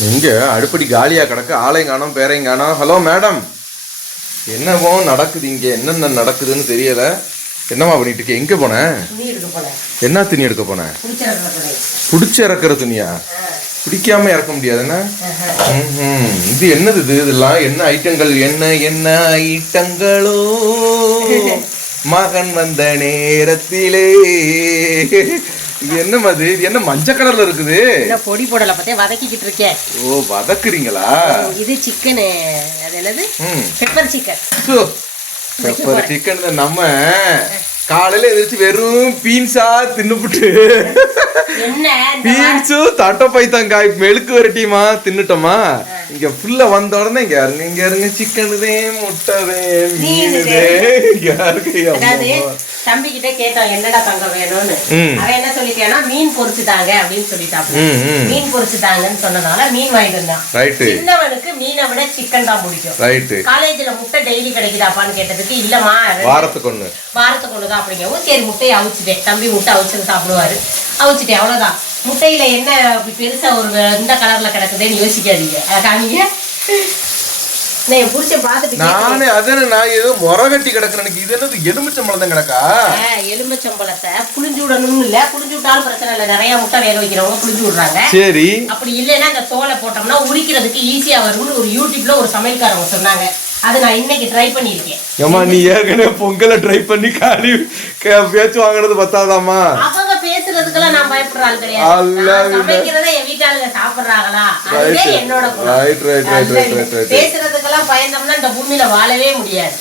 எங்க? அடுப்படி காலியா கிடக்கு. ஆளையும் காணோம் பேரையும் காணோம். Hello madam. என்னவோ நடக்குது இங்க? என்னென்ன நடக்குதுன்னு தெரியல. என்னம்மா பண்ணிட்டு இருக்க? எங்க போனேன் என்ன துணி எடுக்க போனேன் பிடிச்சி இறக்குற துணியா? பிடிக்காம இறக்க முடியாது என்ன? ம்ஹும். இது என்னது இது? இதெல்லாம் என்ன ஐட்டங்கள்? என்ன என்ன ஐட்டங்களோ? மகன் வந்த நேரத்திலே. இது என்ன மது? இது என்ன மஞ்சள் கலர்ல இருக்குது? என்ன பொடி போடல பார்த்தே வதக்கிக்கிட்டு இருக்கேன் ஓ வதக்குறீங்களா? இது சிக்கனு அது என்னது? Pepper chicken so, pepper chicken நம்ம காலையில எந்திரிச்சு வெறும் பீன்ஸா தின்னுபிட்டு என்ன இந்த பீன்ஸும் தட்டை பைத்தங்காய் மெழுக்கு வரட்டியுமா தின்னுட்டோமா? இங்க ஃபுல்லா வந்த உடனே இங்க இருங்க இங்க இருங்க சிக்கனுதே முட்டைதே மீனுதே இங்க இருக்கு அதாவது அம்மா. தம்பி கிட்ட கேட்டோம் என்னடா தங்கம் வேணும்னு. அவன் என்ன சொல்லிட்டானா மீன் பொரிச்சுட்டாங்க அப்படின்னு ம் மீன் பொரிச்சுட்டாங்கன்னு சொன்னனால மீன் வாங்கிட்டு வந்தான். ரைட்டு. சின்னவனுக்கு மீனை விட சிக்கன் தான் பிடிக்கும். காலேஜ்ல முட்டை டெய்லி கிடைக்குதாப்பான்னு கேட்டதுக்கு இல்லம்மா வாரத்துக்கு ஒண்ணு. வாரத்துக்கு ஒண்ணுதான் அப்படிங்கவும் சரி முட்டையை அவிச்சிட்டேன். தம்பி முட்டை அவிச்சு சாப்பிடுவாரு. அவிச்சிட்டேன் அவ்வளவுதான். முட்டையில என்ன பெருசா ஒரு இந்த கலர்ல கிடக்குதுன்னு யோசிக்காதீங்க. அதை காமிங்க நான் கேட்குறேன். நானே ஏதோ முறை கட்டி கிடக்குறேன் எனக்கு. இது என்னது எலுமிச்சம்பழம் தான் கிடக்கா? ஆ, எலும்பச்சம்பழத்தை புளிஞ்சு விடணும்னு இல்ல புளிஞ்சு விட்டாலும் பிரச்சனை இல்லை. நிறைய முட்டை வேக வைக்கிறவங்க புளிஞ்சு விடுறாங்க. சரி. அப்படி இல்லைன்னா அந்த தோலை போட்டோம்னா உரிக்கிறதுக்கு ஈஸியா வரும்னு ஒரு யூடியூப்ல ஒரு சமையல்காரவங்க சொன்னாங்க. அது நான் இன்னைக்கு ட்ரை பண்ணியிருக்கேன். ஏமா நீ ஏற்கனவே பொங்கலை ட்ரை பண்ணி காலி பேச்சு வாங்குறது பத்தாதாமா அவங்க பேசுறதுக்கெல்லாம் நான் பயப்படுற ஆள் கிடையாது. சமைக்கிறதை என் வீட்டாளுங்க சாப்பிடுறாங்களா? அதுவே. என்னோட குணம். பயந்தோம்னா இந்த பூமியில வாழவே முடியாது.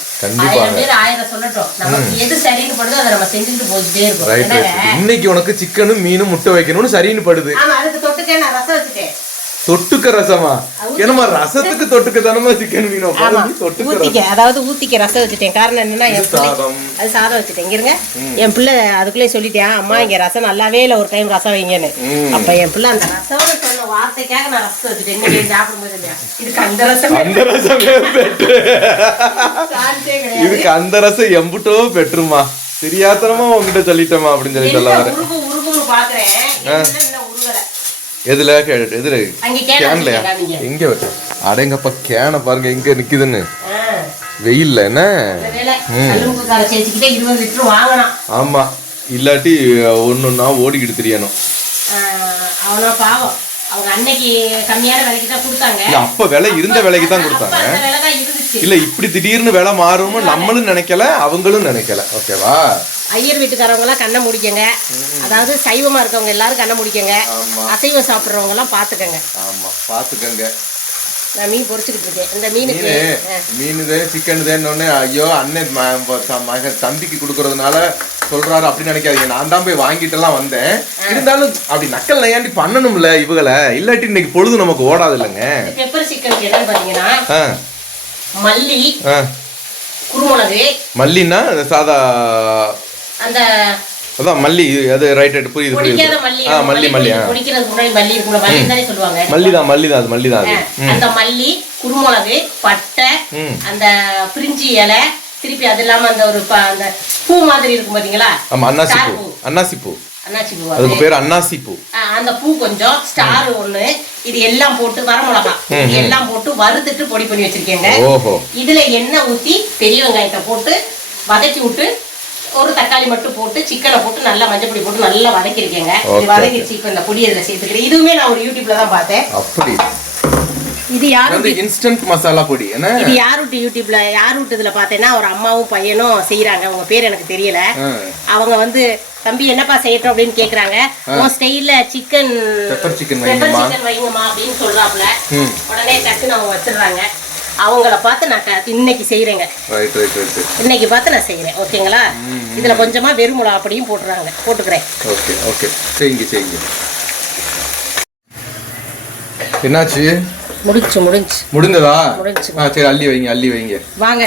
ஆயிரம் பேர் ஆயிரம் சொல்லட்டும். நமக்கு எது சரின்னு படுதோ அதை நம்ம செஞ்சுட்டு போயிட்டே இருக்கோம்? இன்னைக்கு உனக்கு சிக்கனும் மீனும் முட்டை வைக்கணும்னு சரின்னு படுது. ஆமா அதுக்கு தொட்டுக்க நான் ரசம் வச்சுட்டேன். தொட்டுக்க ரசமா? என்னமா ரசத்துக்கு தொட்டுக்க தானமா சிக்கன் மீன்? தொட்டுக்க ஊத்திக்க அதாவது ஊத்திக்க ரசம் வச்சுட்டேன். காரணம் என்னன்னா என் சாதம். அது சாதம் வச்சுட்டேன். இருங்க. என் பிள்ளை அதுக்குள்ளே சொல்லிட்டேன் அம்மா இங்க ரசம் நல்லாவே இல்ல ஒரு டைம் ரசம் வைங்கன்னு. அப்ப என் பிள்ளை அந்த ரசம்னு சொன்ன வார்த்தைக்காக நான் ரசம் வச்சுட்டேன். இன்னைக்கு சாப்பிடும்போது இல்லையா? இதுக்கு அந்த ரசம் அந்த ரசமே கிடையாது. இதுக்கு அந்த ரசம் எம்புட்டோ பெட்ருமா தெரியாத்தனமா உங்ககிட்ட சொல்லிட்டோமா அப்படின்னு சொல்லி சொல்ல வரேன் எதுல எதுல? கேன்லயா. எங்க அடேங்கப்பா கேனை பாருங்க எங்க நிக்குதுன்னு. வெயில்ல என்ன? ஆமா இல்லாட்டி ஒன்னொன்னா ஓடிக்கிட்டு தெரியணும். பாவம். அவங்க அன்னைக்கு கம்மியான விலைக்கு தான் கொடுத்தாங்க. அப்ப விலை இருந்த விலைக்கு தான் கொடுத்தாங்க. இல்ல இப்படி திடீர்னு விலை மாறும்னு நம்மளும் நினைக்கல அவங்களும் நினைக்கல. ஓகேவா? ஐயர் வீட்டுக்காரவங்க எல்லாம் கண்ணை முடிக்கங்க. அதாவது சைவமா இருக்கவங்க எல்லாரும் கண்ணை முடிக்கங்க. அசைவம் சாப்பிடுறவங்க எல்லாம் பாத்துக்கங்க. ஆமா பாத்துக்கங்க. நான் மீன் பொரிச்சுக்கிட்டு இருக்கேன். இந்த மீனுக்கு மீனு மீனுதே சிக்கனுதேன்னு ஐயோ அண்ணன் தம்பிக்கு கொடுக்கறதுனால சொல்றாரு அப்படின்னு நினைக்காதீங்க. நான் தான் போய் வாங்கிட்டுலாம் வந்தேன். இருந்தாலும் அப்படி நக்கல் நையாண்டி பண்ணணும்ல இவங்களை. இல்லாட்டி இன்னைக்கு பொழுது நமக்கு ஓடாது இல்லைங்க. பெப்பர் சிக்கனுக்கு என்னன்னு பாத்தீங்கன்னா ஆ. மல்லி குருமுளகு மல்லின்னா சாதா அந்த அதான் மல்லி அது ரைட் ரைட் புரியுது புரியுது. ஆ மல்லி மல்லி ஆ. மல்லி தானே மல்லி தான் அது மல்லி தான் அது. அந்த மல்லி குருமுளகு பட்டை. அந்த பிரிஞ்சி இலை திருப்பி அது இல்லாம அந்த ஒரு அந்த பூ மாதிரி இருக்கும் பாத்தீங்களா? ஆமா அன்னாசி பூ. அன்னாசி பூ. அன்னாச்சி பூ அதுக்கு பேர் அன்னாசி பூ. அந்த பூ கொஞ்சம் ஸ்டார் ஒண்ணு. இது எல்லாம் போட்டு வரமிளகா இது எல்லாம் போட்டு வறுத்துட்டு பொடி பண்ணி வச்சிருக்கேங்க. ஓஹோ. இதுல எண்ணெய் ஊத்தி பெரிய வெங்காயத்தை போட்டு வதக்கி விட்டு ஒரு தக்காளி மட்டும் போட்டு சிக்கனை போட்டு நல்லா மஞ்சள் பொடி போட்டு நல்லா வதக்கிருக்கேங்க வதக்கிடுச்சு இப்போ இந்த பொடி இதுல சேர்த்துக்கிறேன். இதுவுமே நான் ஒரு யூடியூப்ல தான் பார்த்தேன். அப்படி இது யாரு வந்து இன்ஸ்டன்ட் மசாலா பொடி என்ன? இது யார் விட்டு யூடியூப்ல யார் விட்டதுல பார்த்தேன்னா ஒரு அம்மாவும் பையனும் செய்யறாங்க அவங்க பேர் எனக்கு தெரியல. அவங்க வந்து தம்பி என்னப்பா செய்யட்டும் அப்படின்னு கேக்குறாங்க. உன் ஸ்டைல்ல சிக்கன் பெப்பர் வைங்கம்மா. சிக்கன் வைங்கம்மா அப்படின்னு சொல்றாப்ல. உடனே டக்குன்னு அவங்க வச்சிடுறாங்க. அவங்கள பார்த்து நான் இன்னைக்கு செய்யறேங்க ரைட் ரைட் ரைட் இன்னைக்கு பார்த்து நான் செய்யறேன் ஓகேங்களா? இதுல கொஞ்சமா வெறும் மிளகா அப்படியும் போட்டுறாங்க. போட்டுக்கிறேன். ஓகே ஓகே செய்யுங்க செய்யுங்க. என்னாச்சு? முடிஞ்சு முடிஞ்சு முடிந்ததா முடிஞ்சுச்சு. ஆ சரி அள்ளி வைங்க அள்ளி வைங்க. வாங்க.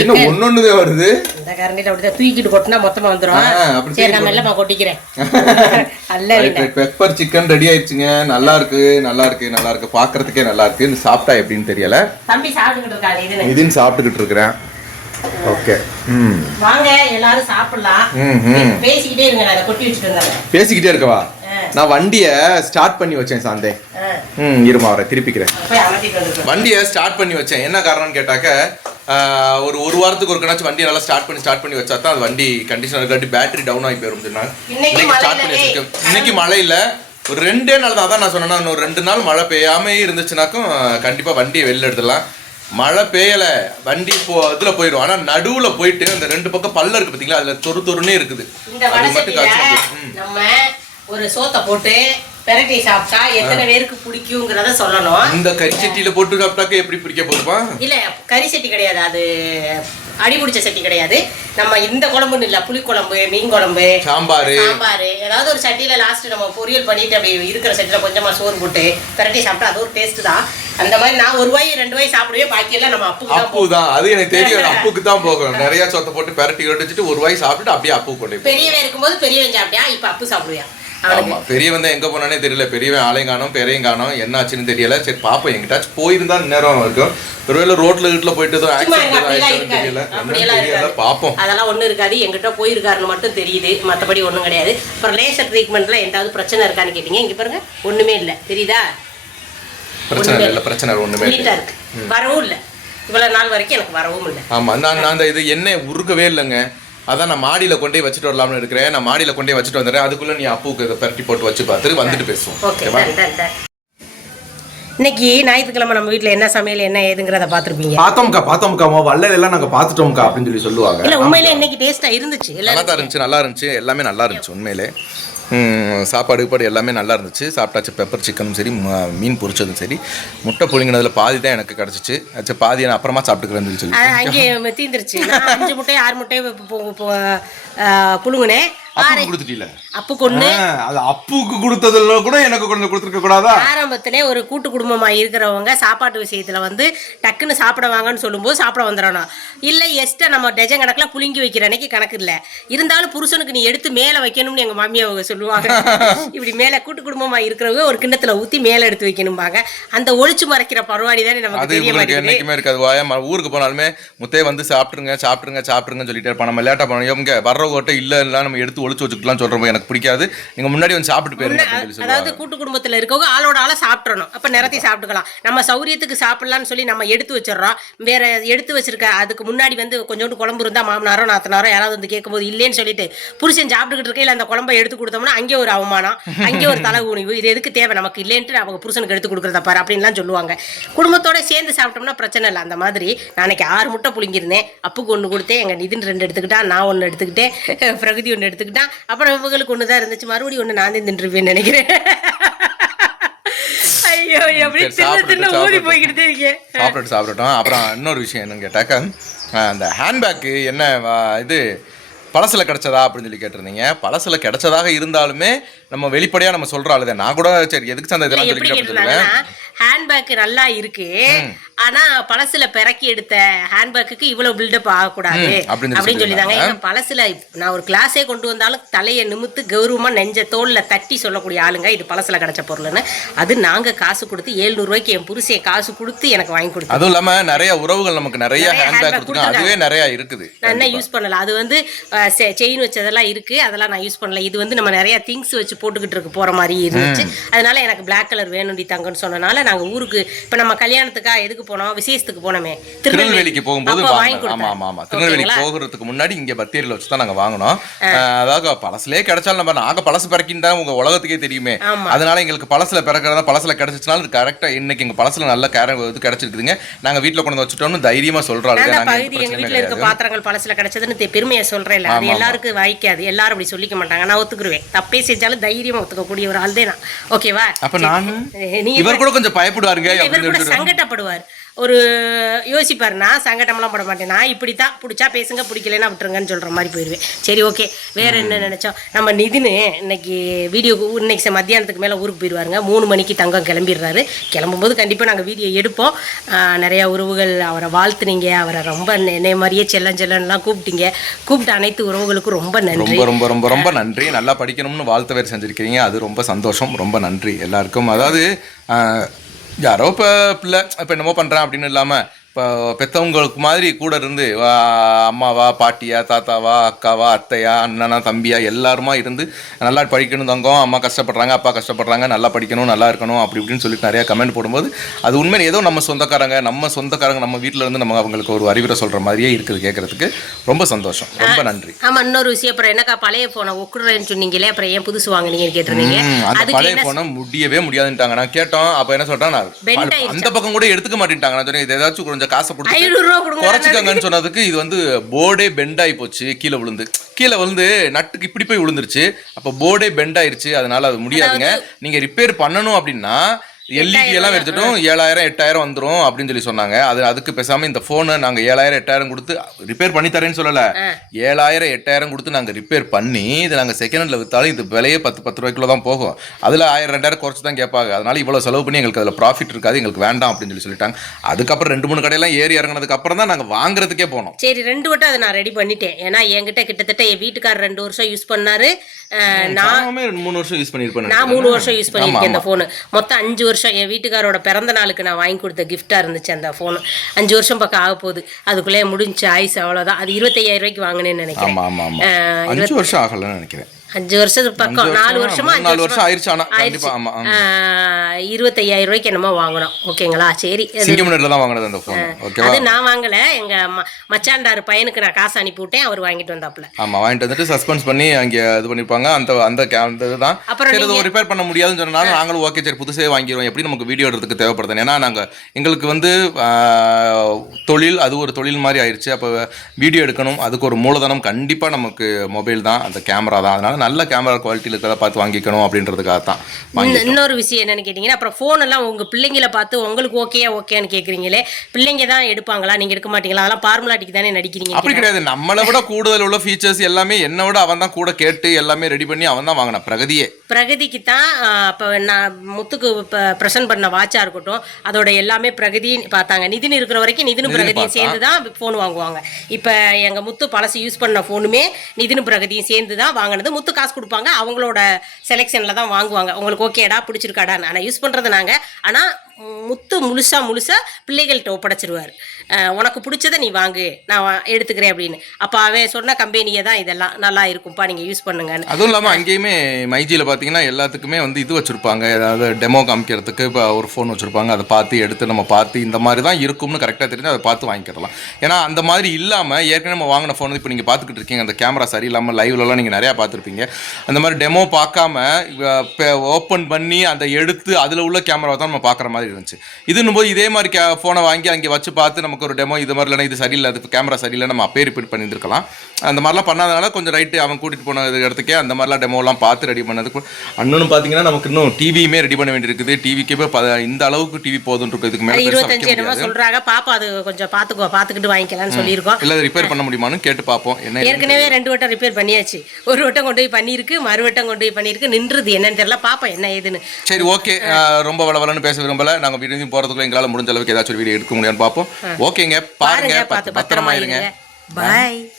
என்ன சிக்கன். ஒன்னொன்னுதே வருது? இந்த கரண்டில அப்படிதான் தூக்கிட்டு கொட்டினா மொத்தமா அப்படி சரி நான் மெல்லமா கொட்டிக்கிறேன். ரைட் பெப்பர் சிக்கன் ரெடி ஆயிடுச்சுங்க. நல்லா இருக்கு நல்லா இருக்கு நல்லா இருக்கு. பாக்குறதுக்கே நல்லா இருக்கு. சாப்பிட்டா எப்படின்னு தெரியல. தம்பி சாப்பிட்டுக்கிட்டு இருக்காங்க இதுன்னு. சாப்பிட்டுக்கிட்டு இருக்கிறேன். ஓகே ம். வாங்க எல்லாரும் சாப்பிடலாம். ம் ம். பேசிக்கிட்டே இருங்க நான் அதை கொட்டி வச்சுட்டு இருந்தேன் பேசிக்கிட்டே இருக்கவா. நான் வண்டியை ஸ்டார்ட் பண்ணி வச்சேன் சாந்தே. ம் இருமா அவரை திருப்பிக்கிறேன். வண்டியை ஸ்டார்ட் பண்ணி வச்சேன். என்ன காரணம்னு கேட்டாக்க ஒரு ஒரு வாரத்துக்கு ஒரு கணாச்சும் வண்டியை நல்லா ஸ்டார்ட் பண்ணி ஸ்டார்ட் பண்ணி வச்சா தான் அது வண்டி கண்டிஷன் இருக்காட்டி பேட்டரி டவுன் ஆகி சொன்னாங்க இன்னைக்கு ஸ்டார்ட் பண்ணி வச்சிருக்கேன் இன்னைக்கு மழை இல்ல ஒரு ரெண்டே நாள் தான் அதான் நான் சொன்னேன்னா இன்னும் ரெண்டு நாள் மழை பெய்யாம இருந்துச்சுனாக்கும் கண்டிப்பா வண்டியை வெளில எடுத்துடலாம். மழை பெய்யல வண்டி போ இதுல போயிடும். ஆனா நடுவுல போயிட்டு அந்த ரெண்டு பக்கம் பல்ல இருக்கு பாத்தீங்களா? அதுல தொரு தொருன்னே இருக்குது. இந்த அது மட்டும். நம்ம ஒரு சோத்தை போட்டு பெரட்டி சாப்பிட்டா எத்தனை பேருக்கு பிடிக்குங்கிறத சொல்லணும். இந்த கறி சட்டியில போட்டு சாப்பிட்டாக்க எப்படி பிடிக்க போதுப்பா இல்ல கறி சட்டி கிடையாது. அது அடி பிடிச்ச சட்டி கிடையாது. நம்ம இந்த குழம்புன்னு இல்ல புளி குழம்பு மீன் குழம்பு சாம்பாரு. சாம்பார் ஏதாவது ஒரு சட்டியில லாஸ்ட் நம்ம பொரியல் பண்ணிட்டு அப்படி இருக்கிற சட்டியில கொஞ்சமா சோறு போட்டு பெரட்டி சாப்பிட்டா அது ஒரு டேஸ்ட் தான். அந்த மாதிரி நான் ஒரு வாய் ரெண்டு வாய் சாப்பிடுவேன் பாக்கியெல்லாம் நம்ம தான் அப்பு தான். அது எனக்கு தெரியும் அப்புக்கு தான் போகும். நிறைய சொத்தை போட்டு பெரட்டி வச்சுட்டு ஒரு வாய் சாப்பிட்டுட்டு அப்படியே அப்பு கொண்டு பெரியவன் இருக்கும்போது பெரியவன் சாப்பிட்டியா இப்ப அப்பு சாப்பிடுவியா ஆமா பெரியவன் தான் எங்க போனானே தெரியல. பெரியவன் ஆளையும் காணோம் பெரியவும் காணோம். என்ன ஆச்சுன்னு தெரியல. சரி பாப்போம் எங்கிட்டாச்சும் போயிருந்தா நேரம் இருக்கும். ஒருவேளை ரோட்ல வீட்டுல போயிட்டு ஏதோ ஆக்சிடென்ட் ஆயிடுச்சுன்னு தெரியல. பாப்போம். அதெல்லாம் ஒண்ணும் இருக்காது. எங்கிட்ட போயிருக்காருன்னு மட்டும் தெரியுது. மத்தபடி ஒண்ணும் கிடையாது. அப்புறம் லேசர் ட்ரீட்மெண்ட்ல எந்தாவது பிரச்சனை இருக்கான்னு கேட்டீங்க. இங்க பாருங்க ஒண்ணுமே இல்ல. தெரியுதா? பிரச்சனை இல்லை பிரச்சனை ஒண்ணுமே நீட்டா இருக்கு. வரவும் இல்ல. இவ்வளவு நாள் வரைக்கும் எனக்கு வரவும் இல்ல. ஆமா நான் நான் அந்த இது எண்ணெய் உருக்கவே இல்லைங்க. அதான் நான் மாடியில கொண்டே வச்சுட்டு வரலாம்னு இருக்கிறேன் நான் மாடியில கொண்டே வச்சுட்டு வந்துடுறேன். அதுக்குள்ள நீ அப்புக்கு இதை பரட்டி போட்டு வச்சு பார்த்துட்டு வந்துட்டு பேசுவோம். ஓகே ஓகேவா? இன்னைக்கு ஞாயிற்றுக்கிழமை நம்ம வீட்ல என்ன சமையல் என்ன ஏதுங்கிறத பார்த்துருப்பீங்க. பார்த்தோம்க்கா பார்த்தோம்க்கா வள்ளல் எல்லாம் நாங்க பார்த்துட்டோம்க்கா அப்படின்னு சொல்லி சொல்லுவாங்க. இல்ல உண்மையிலே இன்னைக்கு டேஸ்டா இருந்துச்சு. நல்லா தான் இருந்துச்சு நல்லா இருந்துச்சு. எல்லாமே நல்லா இருந்துச்சு உண்மையிலே. ம், சாப்பாடு கீப்பாடு எல்லாமே நல்லா இருந்துச்சு. சாப்பிட்டாச்சு பெப்பர் சிக்கனும் சரி ம- மீன் பொரிச்சதும் சரி. முட்டை புழுங்கினதுல பாதி தான் எனக்கு கிடச்சிச்சு. அச்சு பாதி நான் அப்புறமா சாப்பிட்டுக்கிறேன்னு சொல்லி அங்கே தீந்துருச்சு. நான் அஞ்சு முட்டை ஆறு முட்டை புழுங்குனேன். அப்புக்கு கொடுத்துட்டீல? அப்பு கொண்டு அது அப்புக்கு கொடுத்ததுல கூட எனக்கு கொஞ்சம் கொடுத்துருக்க கூடாதா? ஆரம்பத்திலே ஒரு கூட்டு குடும்பமா இருக்கிறவங்க சாப்பாட்டு விஷயத்துல வந்து டக்குன்னு சாப்பிட வாங்கன்னு சொல்லும்போது சாப்பிட வந்துடணும். இல்லை எஸ்ட்டை நம்ம டஜன் கணக்கில் புழுங்கி வைக்கிற அன்னைக்கு கணக்கு இல்லை. இருந்தாலும் புருஷனுக்கு நீ எடுத்து மேலே வைக்கணும்னு எங்கள் மாமி அவங்க சொல்லுவாங்க. இப்படி மேலே கூட்டு குடும்பமா இருக்கிறவங்க ஒரு கிண்ணத்துல ஊற்றி மேலே எடுத்து வைக்கணும்பாங்க. அந்த ஒளிச்சு மறைக்கிற பரவாடி தானே நமக்கு தெரிய மாட்டேங்குது இருக்காது. வாயா ம- ஊருக்கு போனாலுமே முத்தைய வந்து சாப்பிட்டுருங்க சாப்பிட்டுருங்க சாப்பிட்டுருங்கன்னு சொல்லிட்டே இருப்பான். நம்ம லேட்டாக போனோம். இவங்க வர்றவங்ககிட்ட இல்லை இல்லை நம்ம எடுத்து ஒளிச்சு வச்சுக்கலாம் சொல்கிறோம் எனக்கு பிடிக்காது. நீங்க முன்னாடி வந்து சாப்பிட்டு போயிருங்க அதாவது கூட்டு குடும்பத்துல இருக்கவங்க ஆளோட ஆளா சாப்பிட்றணும் அப்ப நிறத்தி சாப்பிட்டுக்கலாம். நம்ம சௌரியத்துக்கு சாப்பிடலாம்னு சொல்லி நம்ம எடுத்து வச்சிடறோம். வேற எடுத்து வச்சிருக்க அதுக்கு முன்னாடி வந்து கொஞ்சோண்டு குழம்பு இருந்தா மாமனாரோ நாத்தனாரோ யாராவது வந்து கேட்கும்போது இல்லைன்னு சொல்லிட்டு புருஷன் சாப்பிட்டுக்கிட்டு இருக்கையில அந்த குழம்பை எடுத்து கொடுத்தோம்னா அங்கே ஒரு அவமானம் அங்கே ஒரு தலை குனிவு இது எதுக்கு தேவை? நமக்கு இல்லைன்ட்டு அவங்க புருஷனுக்கு எடுத்து கொடுக்குறத பாரு அப்படின்லாம் சொல்லுவாங்க. குடும்பத்தோட சேர்ந்து சாப்பிட்டோம்னா பிரச்சனை இல்லை. அந்த மாதிரி அன்னைக்கு ஆறு முட்டை புளிங்கிருந்தேன் அப்புக்கு ஒன்று கொடுத்தேன். எங்கள் நிதின் ரெண்டு எடுத்துக்கிட்டான் நான் ஒன்று எடுத்துக்கிட்டேன். பிரகதி ஒன்று எடுத்துக்கிட்டான். அப்புறம் இவங்களுக்கு ஒன்று தான் இருந்துச்சு. மறுபடியும் ஒன்று நான் தான் தின்றுருப்பேன்னு நினைக்கிறேன். ஐயோ எப்படி தின்னு தின்னு ஊதி. போய்கிட்டே இருக்கேன் சாப்பிட்டு சாப்பிடட்டும் அப்புறம் இன்னொரு விஷயம் என்னன்னு கேட்டாக்க அந்த ஹேண்ட்பேக்கு என்ன இது பழசில் கிடைச்சதா அப்படின்னு சொல்லி கேட்டிருந்தீங்க. பழசில் கிடைச்சதாக இருந்தாலுமே நம்ம வெளிப்படையாக நம்ம சொல்கிற ஆளுதான். நான் கூட சரி எதுக்கு சந்தை இதெல்லாம் எப்படி ஹேண்ட்பேக் நல்லா இருக்கு. ஆனா பழசுல பிறக்கி எடுத்த ஹேண்ட்பேக்கு இவ்வளவு பில்டப் ஆகக்கூடாது. அப்படின்னு சொல்லி அப்படின்னு சொல்லிதாங்க. ஏன்னா பழசுல நான் ஒரு கிளாஸே கொண்டு வந்தாலும் தலையை நிமித்து கௌரவமா நெஞ்ச தோல்ல தட்டி சொல்லக்கூடிய ஆளுங்க இது பழசுல கிடைச்ச பொருள்னு அது நாங்க காசு கொடுத்து 700 ரூபாய்க்கு என் புருஷன் காசு கொடுத்து எனக்கு வாங்கி கொடுத்தேன் அதுவும் இல்லாமல் நிறைய உறவுகள் நமக்கு நிறைய ஹேண்ட்பேக் அதுவே நிறைய இருக்குது. நான் என்ன யூஸ் பண்ணல. அது வந்து செயின் வச்சதெல்லாம் இருக்கு. அதெல்லாம் நான் யூஸ் பண்ணல. இது வந்து நம்ம நிறைய திங்ஸ் வச்சு போட்டுக்கிட்டு இருக்க போற மாதிரி இருந்துச்சு. அதனால எனக்கு Black கலர் வேணும்டி தங்கன்னு சொன்னனால நாங்க ஊருக்கு இப்ப நம்ம கல்யாணத்துக்கா எதுக்கு போனோம்? விசேஷத்துக்கு போனோமே. திருநெல்வேலிக்கு போகும்போது அப்ப வாங்கி வாங்கினோம். ஆமா கொடுத்தாரு. ஆமா ஆமா. திருநெல்வேலிக்கு? போகிறதுக்கு முன்னாடி இங்க பத்திரியில் வச்சு தான் நாங்க வாங்கினோம். அதாவது பழசுலே கிடைச்சாலும் நம்ம நாங்க பழசு பிறக்கின்னு தான் உங்க உலகத்துக்கே தெரியுமே. அதனால எங்களுக்கு பழசுல பிறக்கிறதா பழசுல கிடைச்சிச்சுனாலும் இது கரெக்டா இன்னைக்கு எங்க பழசுல நல்ல கேர இது கிடைச்சிருக்குதுங்க. நாங்க வீட்டுல கொண்டு வச்சுட்டோம்னு தைரியமா சொல்றோம் நான் நாங்க தான் எந்த பகுதி எங்க பிரச்சனையுமே வீட்ல இருக்க. பாத்திரங்கள் பழசுல கிடைச்சதுன்னு பெருமையை சொல்றேன் அது ஆமா, எல்லாருக்கும் வாய்க்காது. எல்லாரும் அப்படி சொல்லிக்க மாட்டாங்க. நான் ஒத்துக்குருவேன். தப்பே செஞ்சாலும் தைரியமா ஒத்துக்கக்கூடிய ஒரு ஆள் தான் ஓகேவா? அப்ப நானு? நீ இவர் கூட கொஞ்சம் பயப்படுவாருங்க இவர் கூட சொல்லிட்டு சங்கடப்படுவார். ஒரு யோசிப்பார் நான் சங்கடம்லாம் பட மாட்டேன். நான் இப்படி தான் பிடிச்சா பேசுங்க பிடிக்கலன்னா விட்டுருங்கன்னு சொல்கிற மாதிரி போயிடுவேன் சரி ஓகே. வேற என்ன நினச்சோம்? நம்ம நிதினு இன்னைக்கு வீடியோ இன்னைக்கு மத்தியானத்துக்கு மேலே ஊருக்கு போயிடுவாருங்க மூணு மணிக்கு தங்கம் கிளம்பிடுறாரு. கிளம்பும்போது கண்டிப்பாக நாங்கள் வீடியோ எடுப்போம். நிறைய உறவுகள் அவரை வாழ்த்துனீங்க. அவரை ரொம்ப என்னைய மாதிரியே செல்லன் செல்லன்லாம் கூப்பிட்டீங்க. கூப்பிட்ட அனைத்து உறவுகளுக்கும் ரொம்ப நன்றி. ரொம்ப ரொம்ப ரொம்ப ரொம்ப நன்றி. நல்லா படிக்கணும்னு வாழ்த்து வேறு செஞ்சிருக்கீங்க. அது ரொம்ப சந்தோஷம். ரொம்ப நன்றி எல்லாருக்கும். அதாவது யாரோ இப்போ பிள்ளை இப்போ என்னமோ பண்ணுறேன் அப்படின்னு இல்லாமல் இப்போ பெற்றவங்களுக்கு மாதிரி கூட இருந்து வா, அம்மாவா பாட்டியா தாத்தாவா அக்காவா அத்தையா அண்ணனா தம்பியா எல்லாருமா இருந்து நல்லா படிக்கணும் தங்கம். அம்மா கஷ்டப்படுறாங்க அப்பா கஷ்டப்படுறாங்க நல்லா படிக்கணும் நல்லா இருக்கணும் அப்படி இப்படின்னு சொல்லிட்டு நிறைய கமெண்ட் போடும்போது அது உண்மையில ஏதோ நம்ம சொந்தக்காரங்க நம்ம சொந்தக்காரங்க நம்ம வீட்டில் இருந்து நம்ம அவங்களுக்கு ஒரு அறிவுரை சொல்கிற மாதிரியே இருக்குது கேட்குறதுக்கு ரொம்ப சந்தோஷம். ரொம்ப நன்றி. ஆமா இன்னொரு விஷயம் அப்புறம் என்னக்கா பழைய போனை ஒக்குறேன்னு சொன்னீங்களே அப்புறம் ஏன் புதுசு வாங்குனீங்கன்னு கேட்டிருந்தீங்க? அந்த பழைய என்ன போனை முடியவே முடியாதுன்ட்டாங்க. நான் கேட்டோம் அப்ப என்ன சொல்றேன் நான்? அந்த பக்கம் கூட எடுத்துக்க மாட்டேன்ட்டாங்க. நான் சொன்னேன் ஏதாச்சும் கொஞ்சம் காசை கொடுத்து ஐநூறு ரூபா கொடுங்க குறைச்சிக்கங்கன்னு சொன்னதுக்கு இது வந்து போர்டே பெண்ட் ஆகி போச்சு கீழே விழுந்து. கீழே விழுந்து நட்டுக்கு இப்படி போய் விழுந்துருச்சு. அப்ப போர்டே பெண்ட் ஆயிருச்சு அதனால அது முடியாதுங்க. நீங்க ரிப்பேர் பண்ணணும் அப்படின்னா எல்இடி எல்லாம் எடுத்துட்டோம். ஏழாயிரம் எட்டாயிரம் வந்துரும் அப்படின்னு சொல்லி சொன்னாங்க. அது அதுக்கு பேசாம இந்த போனை நாங்க ஏழாயிரம் எட்டாயிரம் கொடுத்து ரிப்பேர் பண்ணி தரேன்னு சொல்லல. ஏழாயிரம் எட்டாயிரம் கொடுத்து நாங்க ரிப்பேர் பண்ணி இது நாங்க செகண்ட் ஹேண்ட்ல வித்தாலும் இது விலையே பத்து பத்து ரூபாய்க்குள்ள தான் போகும். அதுல ஆயிரம் ரெண்டாயிரம் குறைச்சு தான் கேட்பாங்க. அதனால இவ்வளவு செலவு பண்ணி எங்களுக்கு அதுல ப்ராஃபிட் இருக்காது எங்களுக்கு வேண்டாம் அப்படின்னு சொல்லி சொல்லிட்டாங்க. அதுக்கப்புறம் ரெண்டு மூணு கடையெல்லாம் ஏறி இறங்கினதுக்கு அப்புறம் தான் நாங்க வாங்குறதுக்கே போனோம். சரி ரெண்டு வட்டம் அதை நான் ரெடி பண்ணிட்டேன். ஏன்னா என்கிட்ட கிட்டத்தட்ட என் வீட்டுக்காரர் ரெண்டு வருஷம் யூஸ் பண்ணாரு. நான் மூணு வருஷம் யூஸ் பண்ணிருப்பேன் நான் மூணு வருஷம் யூஸ் பண்ணியிருக்கேன் இந்த ஃபோனு மொத்தம் அஞ்சு வருஷம் என் வீட்டுக்காரோட பிறந்த நாளுக்கு நான் வாங்கி கொடுத்த கிஃப்டாக இருந்துச்சு அந்த ஃபோனு அஞ்சு வருஷம் பக்கம் ஆக போகுது. அதுக்குள்ளே முடிஞ்சு ஆயுசு அவ்வளோதான் அது இருபத்தையாயிரம் ரூபாய்க்கு வாங்கினேன்னு நினைக்கிறேன். அஞ்சு வருஷம் ஆகலன்னு நினைக்கிறேன். அஞ்சு வருஷத்துக்கு பக்கம் நாலு வருஷம், நாலு வருஷமா ஆயிருச்சு ஆனா ஆயிடுச்சு கண்டிப்பா ஆமா இருபத்தையாயிரம் ரூபாய்க்கு என்னமோ வாங்கினோம். ஓகேங்களா? சரி. சிங்கமுனர்ல தான் வாங்கினது அந்த போன் ஓகேவா? அது நான் வாங்கல. எங்க மச்சாண்டாரு பையனுக்கு நான் காசு அனுப்பி விட்டேன் அவர் வாங்கிட்டு வந்தாப்புல. ஆமா வாங்கிட்டு வந்துட்டு சஸ்பென்ஸ் பண்ணி அங்க இது பண்ணிருப்பாங்க. அந்த அந்த அந்த இதுதான். அப்புறம் சரி ரிப்பேர் பண்ண முடியாதுன்னு சொன்னாலும் நாங்களும் ஓகே சரி புதுசே வாங்கிடுவோம் எப்படி நமக்கு வீடியோ எடுக்கிறதுக்கு தேவைப்படுது ஏன்னா நாங்க எங்களுக்கு வந்து தொழில் அது ஒரு தொழில் மாதிரி ஆயிடுச்சு அப்போ வீடியோ எடுக்கணும். அதுக்கு ஒரு மூலதனம் கண்டிப்பா நமக்கு மொபைல் தான். அந்த கேமரா தான். அதனால நல்ல கேமரா குவாலிட்டியில் இருக்கிறத பார்த்து வாங்கிக்கணும் அப்படின்றதுக்காக தான் இன்னொரு விஷயம் என்னன்னு கேட்டிங்கன்னா அப்புறம் ஃபோன் எல்லாம் உங்க பிள்ளைங்கள பார்த்து உங்களுக்கு ஓகே ஓகேன்னு கேட்குறீங்களே பிள்ளைங்க தான் எடுப்பாங்களா? நீங்க எடுக்க மாட்டீங்களா? அதெல்லாம் பார்முலாட்டிக்கு தானே நடிக்கிறீங்க அப்படி கிடையாது. நம்மளை விட கூடுதல் உள்ள ஃபீச்சர்ஸ் எல்லாமே என்னை விட அவன் தான் கூட கேட்டு எல்லாமே ரெடி பண்ணி அவன் தான் வாங்கினான் பிரகதியே. பிரகதிக்கு தான் அப்போ நான் முத்துக்கு ப்ரெசென்ட் பண்ண வாட்சாக இருக்கட்டும் அதோட எல்லாமே பிரகதி பார்த்தாங்க. நிதின் இருக்கிற வரைக்கும் நிதினும் பிரகதியும் சேர்ந்து தான் ஃபோன் வாங்குவாங்க. இப்போ எங்கள் முத்து பழசு யூஸ் பண்ண ஃபோனுமே நிதினும் பிரகதியும் சேர்ந்து தான் வாங்கினது. முத்து காசு கொடுப்பாங்க அவங்களோட செலெக்ஷனில் தான் வாங்குவாங்க. உங்களுக்கு ஓகேடா பிடிச்சிருக்காடா ஆனால் யூஸ் பண்ணுறது நாங்கள் ஆனால் முத்து முழுசாக முழுசாக பிள்ளைகள்கிட்ட ஒப்படைச்சிருவார். உனக்கு பிடிச்சதை நீ வாங்கு. நான் வா- எடுத்துக்கிறேன் அப்படின்னு. அப்போ அவன் சொன்ன கம்பெனியை தான் இதெல்லாம் நல்லா இருக்கும்ப்பா நீங்கள் யூஸ் பண்ணுங்கன்னு. அதுவும் இல்லாமல் அங்கேயுமே மைஜியில் பார்த்தீங்கன்னா எல்லாத்துக்குமே வந்து இது வச்சுருப்பாங்க. ஏதாவது டெமோ காமிக்கிறதுக்கு இப்போ ஒரு ஃபோன் வச்சுருப்பாங்க. அதை பார்த்து எடுத்து நம்ம பார்த்து இந்த மாதிரி தான் இருக்கும்னு கரெக்டாக தெரிஞ்சு அதை பார்த்து வாங்கிக்கிறலாம். ஏன்னா அந்த மாதிரி இல்லாமல் ஏற்கனவே நம்ம வாங்கின ஃபோன் இப்போ நீங்கள் பார்த்துக்கிட்டு இருக்கீங்க. அந்த கேமரா சரியில்லாமல் லைவ்லலாம் நீங்கள் நிறையா பார்த்துருப்பீங்க. அந்த மாதிரி டெமோ பார்க்காம ஓப்பன் பண்ணி அதை எடுத்து அதில் உள்ள கேமரா தான் நம்ம பார்க்குற மாதிரி இருந்துச்சு. இதுன்னும் போது இதே மாதிரி கே ஃபோனை வாங்கி அங்கே வச்சு பார்த்து நமக்கு ஒரு டெமோ இது மாதிரி இல்லைனா இது சரியில்லை அது கேமரா சரியில்லை நம்ம அப்பே ரிப்பீட் பண்ணியிருந்திருக்கலாம். அந்த மாதிரிலாம் பண்ணாதனால கொஞ்சம் ரைட்டு அவன் கூட்டிகிட்டு போன இடத்துக்கே அந்த மாதிரிலாம் டெமோலாம் பார்த்து ரெடி பண்ணதுக்கு அண்ணனும் பார்த்தீங்கன்னா நமக்கு இன்னும் டிவியுமே ரெடி பண்ண வேண்டியிருக்குது. டிவிக்கு இப்போ இந்த அளவுக்கு டிவி போதுன்னு இருக்கு இதுக்கு மேலே இருபத்தஞ்சு என்னமோ சொல்றாங்க. பாப்பா அது கொஞ்சம் பாத்துக்கோ பாத்துக்கிட்டு வாங்கிக்கலாம்னு சொல்லியிருக்கோம். இல்லை ரிப்பேர் பண்ண முடியுமான்னு கேட்டு பார்ப்போம். என்ன ஏற்கனவே ரெண்டு வட்டம் ரிப்பேர் பண்ணியாச்சு. ஒரு வட்டம் கொண்டு போய் பண்ணியிருக்கு மறு வட்டம் கொண்டு போய் பண்ணியிருக்கு. நின்றுது என்னன்னு தெரியல. பாப்பா என்ன ஏதுன்னு. சரி ஓகே ரொம்ப வளவலன்னு பேச விரும்பல. நாங்க வீடியோ போறதுக்குள்ள எங்களால முடிஞ்ச அளவுக்கு ஏதாச்சும் ஒரு வீடியோ எடுக்க முடியும்னு பார்ப்போம். ஓகேங்க. பாருங்க. பத்திரமா இருங்க. பாய்